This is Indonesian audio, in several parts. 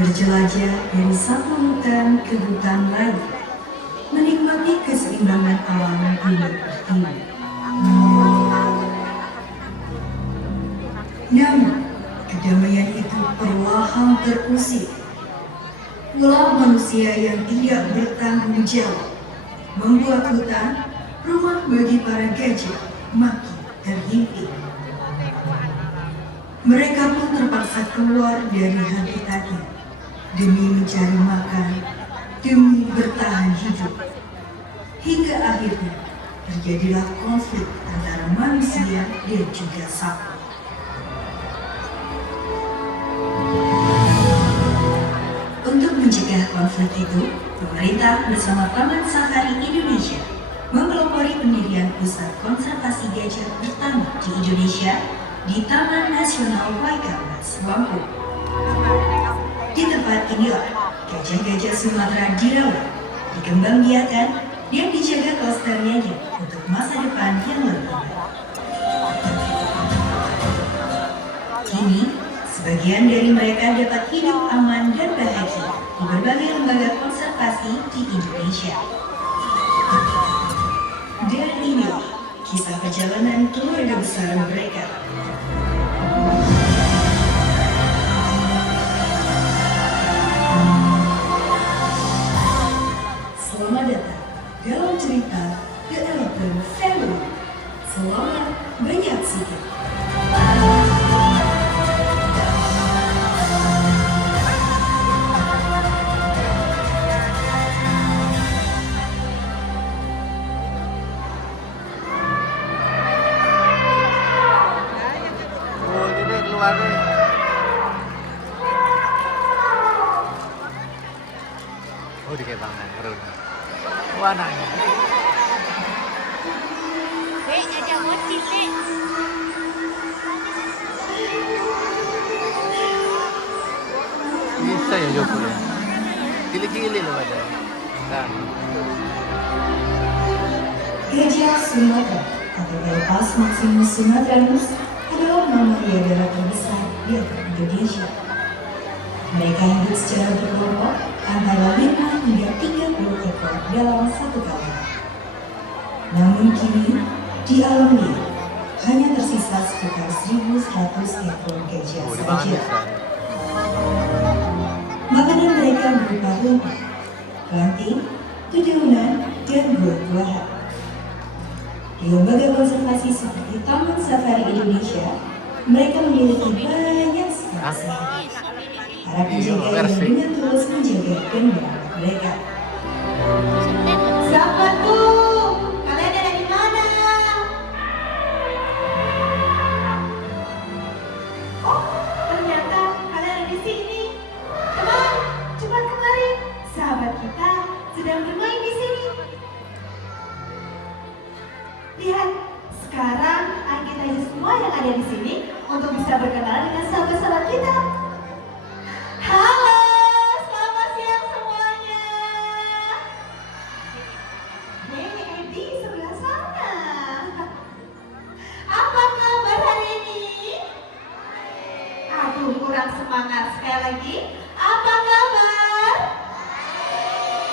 berjelajah dari satu hutan ke hutan lain, menikmati keseimbangan alam hidup pertiwi. Namun, kedamaian itu perlahan terusik. Ulah manusia yang tidak bertanggung jawab membuat hutan, rumah bagi para gajah, makin terhimpit. Mereka pun terpaksa keluar dari habitatnya demi mencari makan, demi bertahan hidup. Hingga akhirnya terjadilah konflik antara manusia dan juga sapi. Untuk mencegah konflik itu, pemerintah bersama Taman Safari Indonesia mempelopori pendirian pusat konservasi gajah pertama di Indonesia di Taman Nasional Waikabas, Lampung. Di tempat inilah gajah-gajah Sumatera dirawat, dikembangbiakan, dan dijaga kelestariannya untuk masa depan yang lebih baik. Kini, sebagian dari mereka dapat hidup aman dan bahagia di berbagai lembaga konservasi di Indonesia. Dan inilah kisah perjalanan keluarga besar mereka. Selamat datang dalam cerita The Elephant Family. Selamat menyaksikan. Oh, di kebangan perut. Warnanya. Dek, ada motif, Dek. Bisa ya Joko ya. Gili-gili loh ada. Nah. Gajah Sumatera atau Lepas Maximus sumatranus adalah mamalia darat terbesar di Indonesia. Mereka hidup secara berkelompok antara 5 hingga 30 ekor dalam satu kawanan. Namun kini, di alam liar hanya tersisa sekitar 1.100 ekor gajah Oh, di saja. bisa. Makanan mereka berupa rumput, ranting, dedaunan, dan buah-buahan. Di lembaga konservasi seperti Taman Safari Indonesia, mereka memiliki banyak sekali sahabat. Para penjaga yang dengan tulus menjaga dan merawat mereka. Sahabatku, kalian ada di mana? Oh, ternyata kalian ada di sini. Teman, cepat kemari. Sahabat kita sedang bermain di sini. Lihat, sekarang angkat aja semua yang ada di sini untuk bisa berkenalan dengan sahabat-sahabat kita. Halo, selamat siang semuanya. Nenek Edi sebelah sana. Apa kabar hari ini? Aduh, kurang semangat. Sekali lagi, apa kabar?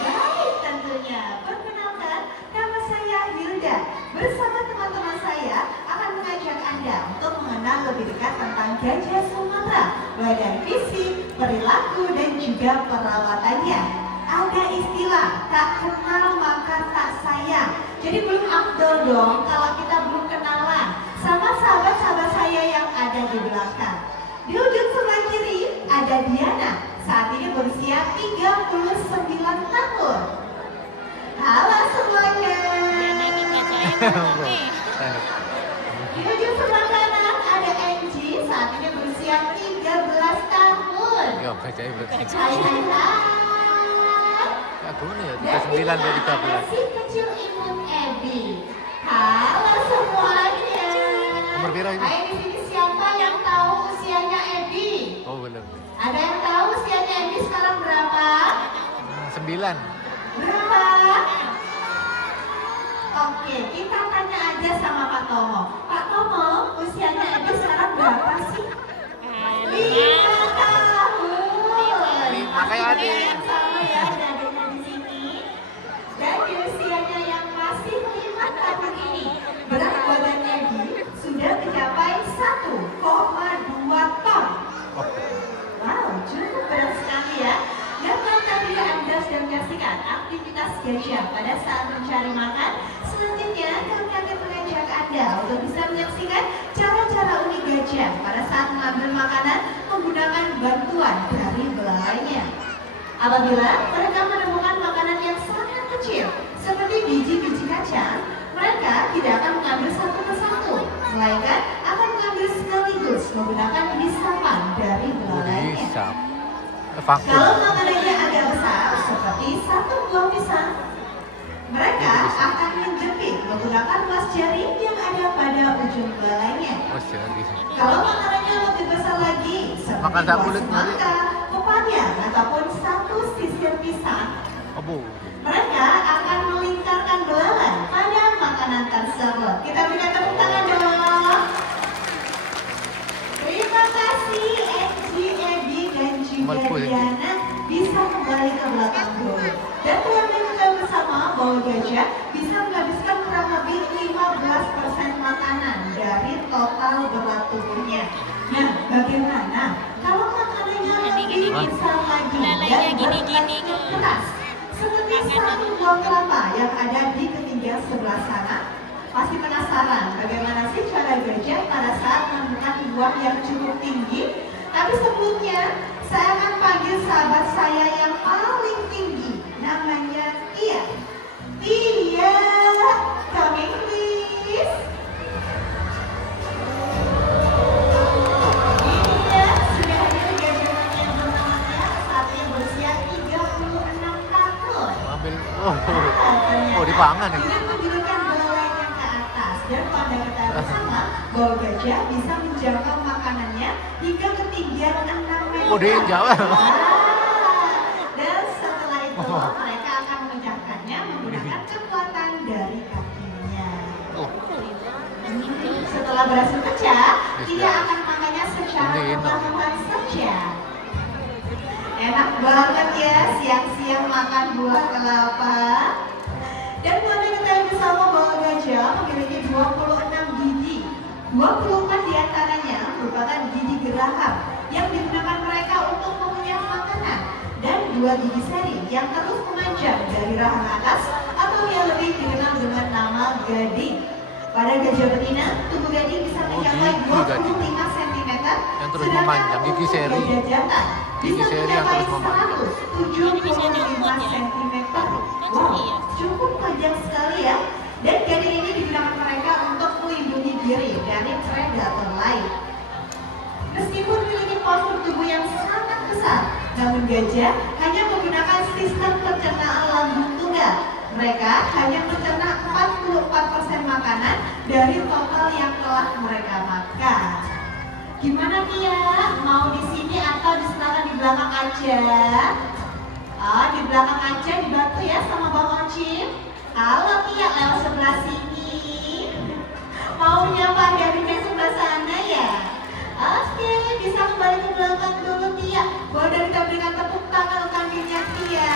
Baik tentunya. Perkenalkan, nama saya Hilda. Bersama teman-teman saya akan mengajak Anda untuk mengenal lebih dekat tentang gajah Sumatera, mulai dari fisik, perilaku, dan juga perawatannya. Ada istilah tak kenal maka tak sayang. Jadi belum afdol dong kalau kita belum kenalan sama sahabat-sahabat saya yang ada di belakang. Di ujung sebelah kiri ada Diana, saat ini berusia 39 tahun. Halo semuanya. Di ujung sebelah kanan ada Angie, saat ini berusia 13 tahun. Ya, bacanya berarti. Hai hai hai. Ya, gimana ya? 39 dari 13. Si kecil imut Ebi. Halo semuanya. Umur berapa ini? Ayo di sini siapa yang tahu usianya Ebi? Oh, belum. Ada yang tahu usianya Ebi sekarang berapa? 9. Berapa? Oke, kita tanya aja sama Pak Tomo. Pak Tomo, usianya Ebi sekarang berapa sih? 5 tahun. kayak adik. Sama ya, ada adiknya di sini. Dan di usianya yang masih 5 tahun ini, berat badan Edi sudah mencapai 1,2 ton. Wow, cukup berat sekali ya. Dapat tadi Anda sedang menyaksikan aktivitas gajah pada saat mencari makan. Selanjutnya, kami akan mengajak Anda untuk bisa menyaksikan cara-cara unik gajah pada saat mengambil makanan menggunakan bantuan dari belalainya. Apabila mereka menemukan makanan yang sangat kecil, seperti biji-biji kacang, mereka tidak akan mengambil satu persatu, melainkan akan mengambil sekaligus menggunakan hisapan dari belalainya. Hisap. Vakum. Kalau makanannya agak besar, seperti satu buah pisang, mereka akan menjepit menggunakan mas jari yang ada pada ujung belalainya. Oh, jadi. Kalau makanannya lebih besar lagi, seperti Makan buah kulit semangka, pepaya, ataupun satu sisir pisang, Abu. mereka akan melingkarkan belalai pada makanan tersebut. Kita berikan tepuk tangan dong. Terima kasih Edi, dan juga Diana bisa kembali ke belakang dulu. Dan telah kita bersama bahwa gajah bisa menghabiskan kurang lebih 15% makanan dari total berat tubuhnya. Nah, bagaimana kalau makanannya lebih besar lagi dan bertekstur keras? Seperti satu buah kelapa yang ada di ketinggian sebelah sana. Pasti penasaran bagaimana sih cara gajah pada saat menemukan buah yang cukup tinggi? Tapi sebelumnya, saya akan panggil sahabat saya yang paling tinggi. Namanya Tia. Tia, coming please. Ini dia, sudah hadir gajah yang bernama Tia, saat ini berusia 36 tahun. Ambil. Ternyata Oh, dipangan ya. dengan menjulurkan belalainya ke atas dan pada ketahui bersama bahwa gajah bisa menjangkau makanannya hingga ketinggian 6 meter. Oh, diinjak. Dan setelah itu mereka akan memecahkannya menggunakan kekuatan dari kakinya. Oh, Setelah berhasil pecah, dia akan makannya secara Ini enak. perlahan saja. Enak banget ya, siang-siang makan buah kelapa. Dan boleh ketahui bersama bahwa gajah memiliki 26 gigi. 24 diantaranya merupakan gigi geraham yang digunakan mereka untuk mengunyah makanan. Dan 2 gigi seri yang terus memanjang dari rahang atas atau yang lebih dikenal dengan nama gading. Pada gajah betina, tubuh gading bisa mencapai gigi 25 cm. Yang terus memanjang, gigi seri. Gajah jantan Gigi bisa seri yang mencapai terus memanjang. 175 cm. Wow, cukup panjang sekali ya. Dan gading ini digunakan mereka untuk melindungi diri dari predator lain. Meskipun memiliki postur tubuh yang sangat besar, namun gajah hanya menggunakan sistem pencernaan lambung tunggal. Mereka hanya mencerna 44% makanan dari total yang telah mereka makan. Gimana Tia? Mau di sini atau di sebelah di belakang aja? Oh, di belakang aja dibantu ya sama Bang Ocim. Halo Tia, lewat sebelah sini. Mau nyapa dari sebelah sana ya? Oke, bisa kembali ke belakang dulu Tia. Boleh kita berikan tepuk tangan untuk kambingnya Tia.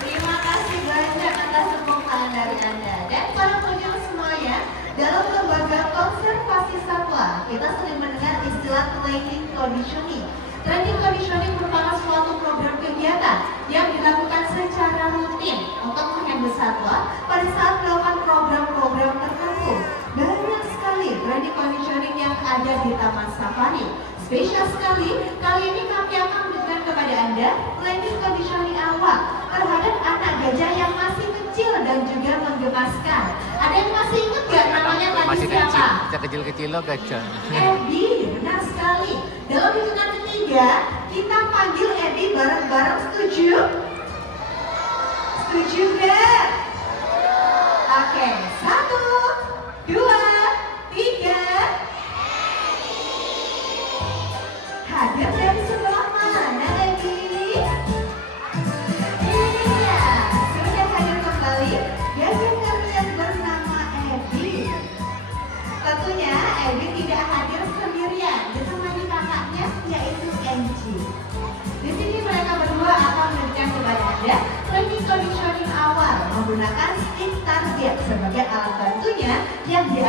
Terima kasih banyak atas tepuk tangan dari Anda. Dan para pengunjung semuanya, dalam lembaga konservasi satwa, kita sering mendengar istilah training conditioning. Training conditioning merupakan suatu program kegiatan yang dilakukan secara rutin untuk menghandle satwa pada saat melakukan program-program tertentu. Banyak sekali training conditioning yang ada di Taman Safari. Spesial sekali, kali ini kami akan memberikan kepada Anda training conditioning awal terhadap anak gajah yang masih kecil dan juga menggemaskan. Ada yang masih ingat gak namanya tadi masih siapa? kecil. Yang kecil-kecil lo gajah. Edi, benar sekali. Dalam hitungan ketiga, kita panggil Edi bareng-bareng, setuju? Setuju gak? Oke, 1, 2, 3. Hadir dari sebelah mana Edi? Iya, sudah hadir kembali. Gajah kalian bernama Edi. Tentunya Edi tidak hadir sendirian, ditemani kakaknya yaitu Angie. Di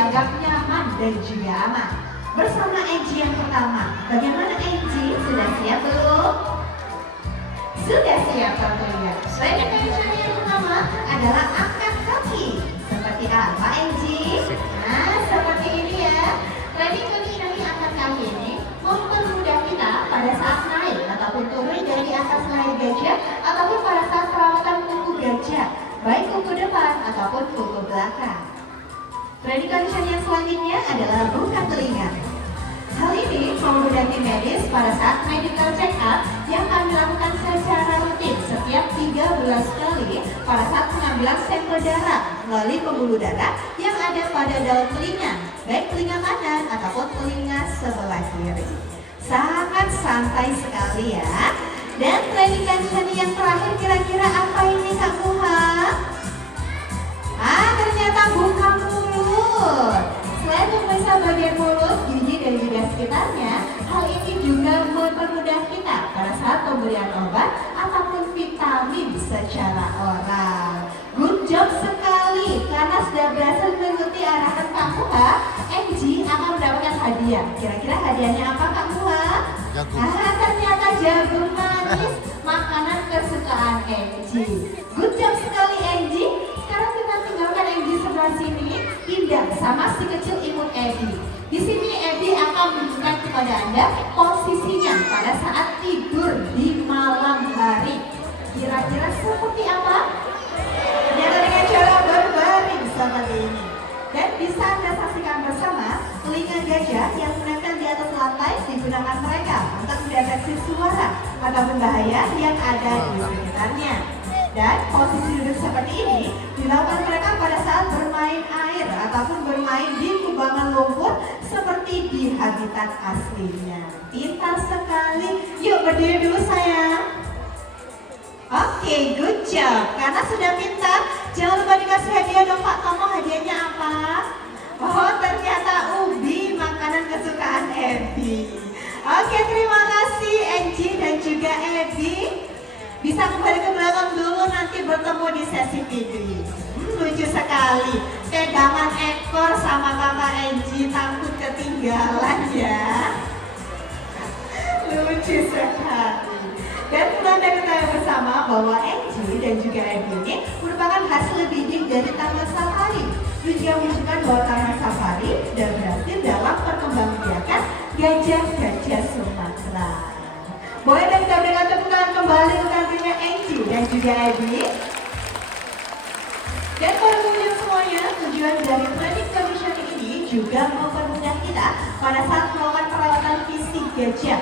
dianggap nyaman dan juga aman. Bersama Angie yang pertama, bagaimana Angie? Sudah siap belum? Sudah siap tentunya. Training condition yang pertama adalah angkat kaki. Seperti apa Angie? Nah, seperti ini ya. Training conditioning angkat kaki ini mempermudah kita pada saat naik ataupun turun dari atas leher gajah ataupun pada saat perawatan kuku gajah, baik kuku depan ataupun kuku belakang. Training condition yang selanjutnya adalah buka telinga. Hal ini memudahkan tim medis pada saat medical check up yang kami lakukan secara rutin setiap 13 kali pada saat pengambilan sampel darah melalui pembuluh darah yang ada pada dalam telinga, baik telinga kanan ataupun telinga sebelah kiri. Sangat santai sekali ya. Dan training condition yang terakhir kira-kira apa ini Kak Muha? Ternyata buka mulut. Selain memeriksa bagian mulut, gigi dan juga sekitarnya, hal ini juga mempermudah kita pada saat pemberian obat ataupun vitamin secara oral. Good job sekali, karena sudah berhasil mengikuti arahan Kak Muha, Angie akan mendapatkan hadiah. Kira-kira hadiahnya apa Kak Muha? Jagung. Ternyata jagung manis, makanan kesukaan Angie. Good job sekali Angie. Sekarang kita tinggalkan Angie sebelah sini. Indah sama si kecil imut Abby. Di sini Abby akan menunjukkan kepada Anda posisinya pada saat tidur di malam hari. Kira-kira seperti apa? Ternyata dengan cara berbaring seperti ini. Dan bisa Anda saksikan bersama telinga gajah yang menempel di atas lantai digunakan mereka untuk mendeteksi suara ataupun bahaya yang ada di sekitarnya. Dan posisi duduk seperti ini dilakukan mereka pada saat bermain air ataupun bermain di kubangan lumpur seperti di habitat aslinya. Pintar sekali. Yuk berdiri dulu sayang. Oke, good job. Karena sudah pintar, jangan lupa dikasih hadiah dong Pak Tomo. Hadiahnya apa? Oh, ternyata ubi, makanan kesukaan Abby. Oke, terima kasih Angie dan juga Abby. Bisa kembali ke belakang dulu, nanti bertemu di sesi video. Lucu sekali. Pegangan ekor sama kakak Angie, takut ketinggalan ya. Lucu sekali. Dan telah kita bersama bahwa Angie dan juga Abby ini merupakan hasil bidding dari Taman Safari. Itu juga menunjukkan bahwa Taman Safari dan berhasil dalam perkembangbiakan gajah-gajah Sumatera. Boleh dan kita berikan tepuk tangan kembali untuk nantinya Angie dan juga Abby. Dan para pengunjung semuanya, tujuan dari training conditioning ini juga mempermudah kita pada saat melakukan perawatan fisik gajah